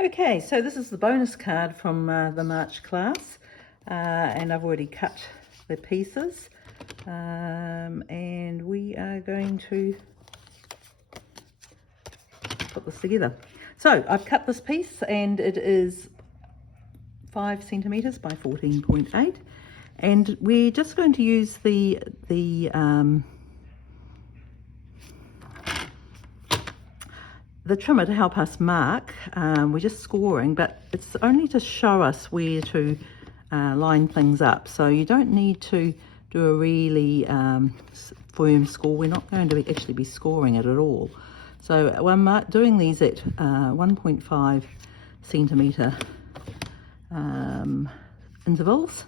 Okay, so this is the bonus card from the March class, and I've already cut the pieces, and we are going to put this together. So I've cut this piece, and it is 5 centimeters by 14.8, and we're just going to use the trimmer to help us mark. We're just scoring, but it's only to show us where to line things up. So you don't need to do a really firm score. We're not going to actually be scoring it at all. So I'm doing these at 1.5 centimetre intervals.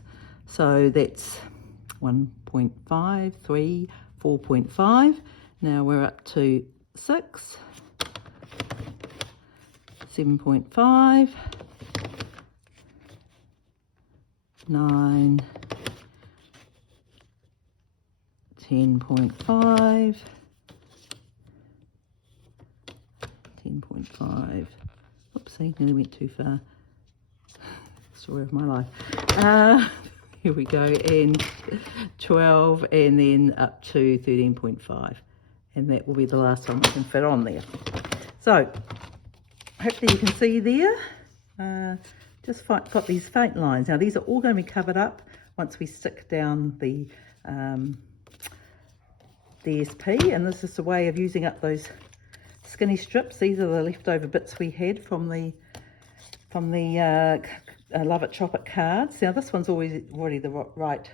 So that's 1.5, 3, 4.5. Now we're up to 6. 7.5, 9, 10.5, 10.5, oopsie, nearly went too far, story of my life, here we go, and 12, and then up to 13.5, and that will be the last one we can fit on there. So hopefully you can see there, just got these faint lines. Now these are all going to be covered up once we stick down the DSP, and this is a way of using up those skinny strips. These are the leftover bits we had from the Love It Chop It cards. Now this one's already the right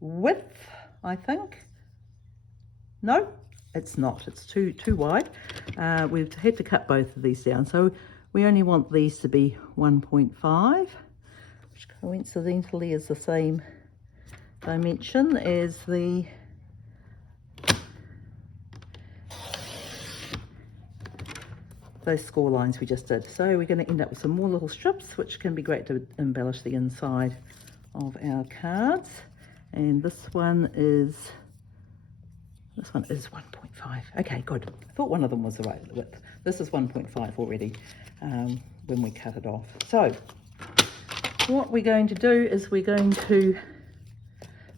width, I think. No, it's not, it's too wide. We've had to cut both of these down, so we only want these to be 1.5, which coincidentally is the same dimension as those score lines we just did. So we're going to end up with some more little strips, which can be great to embellish the inside of our cards. And this one is 1.5. Okay, good. I thought one of them was the right width. This is 1.5 already when we cut it off. So what we're going to do is we're going to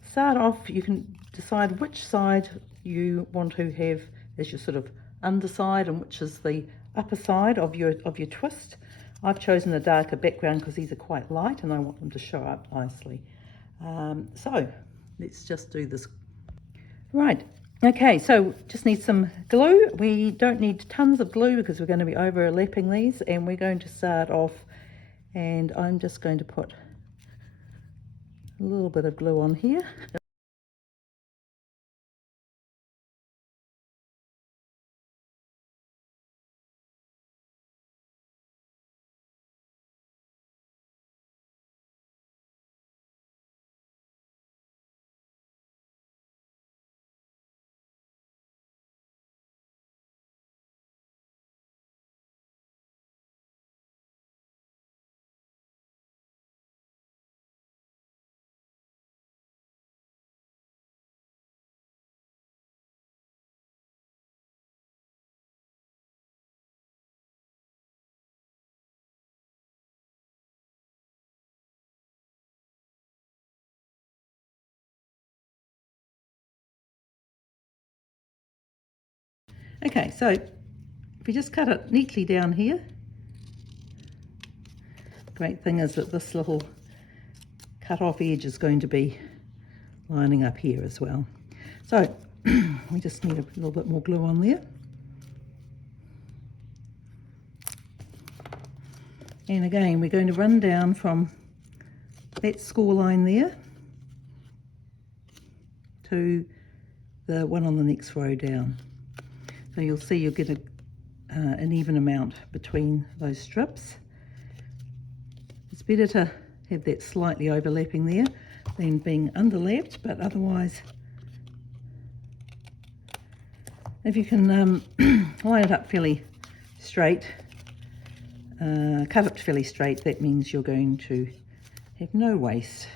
start off. You can decide which side you want to have as your sort of underside and which is the upper side of your twist. I've chosen a darker background because these are quite light and I want them to show up nicely. So let's just do this. Right. Okay, so just need some glue. We don't need tons of glue because we're going to be overlapping these, and we're going to start off, and I'm just going to put a little bit of glue on here. Okay, so if we just cut it neatly down here, the great thing is that this little cut off edge is going to be lining up here as well. So we just need a little bit more glue on there. And again, we're going to run down from that score line there to the one on the next row down. So you'll see you'll get an even amount between those strips. It's better to have that slightly overlapping there than being underlapped, but otherwise, if you can line it up fairly straight, cut it fairly straight, that means you're going to have no waste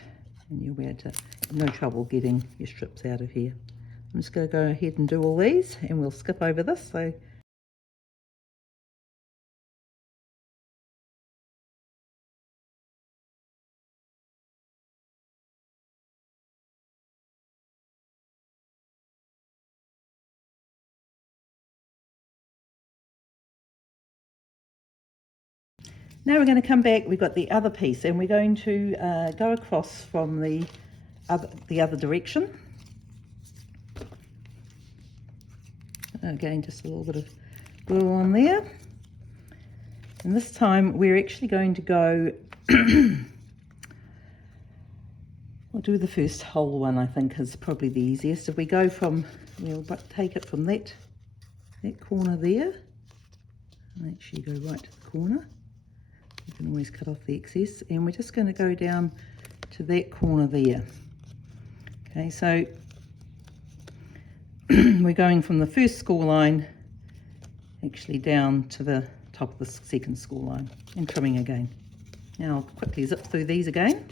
and you'll be able to have no trouble getting your strips out of here. I'm just going to go ahead and do all these, and we'll skip over this. So Now we're going to come back, we've got the other piece, and we're going to go across from the other direction. Again, just a little bit of glue on there. And this time we're actually going to go, we'll do the first whole one, I think is probably the easiest. If we go from, we'll take it from that corner there, and actually go right to the corner. You can always cut off the excess, and we're just going to go down to that corner there. Okay, so we're going from the first score line actually down to the top of the second score line and trimming again. Now I'll quickly zip through these again.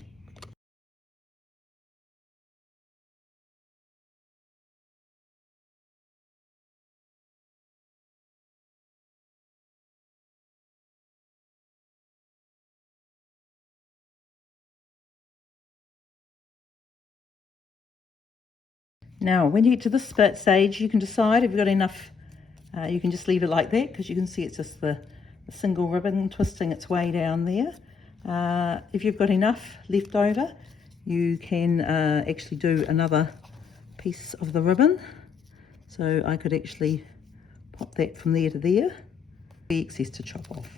Now when you get to this stage, you can decide if you've got enough, you can just leave it like that, because you can see it's just the single ribbon twisting its way down there. If you've got enough left over, you can actually do another piece of the ribbon. So I could actually pop that from there to there, the excess to chop off.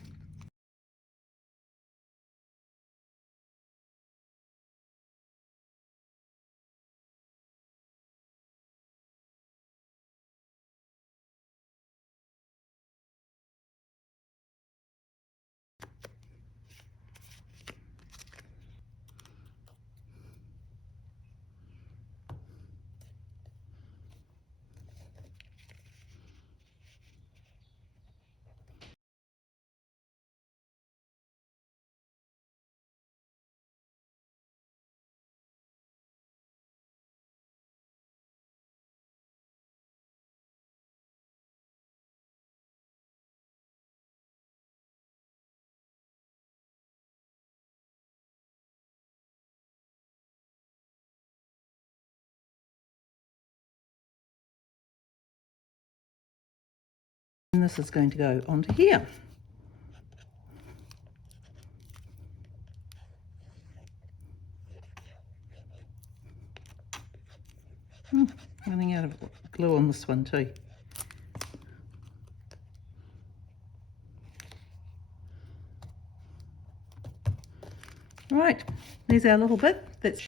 And this is going to go onto here. Running out of glue on this one too. Right, there's our little bit. That's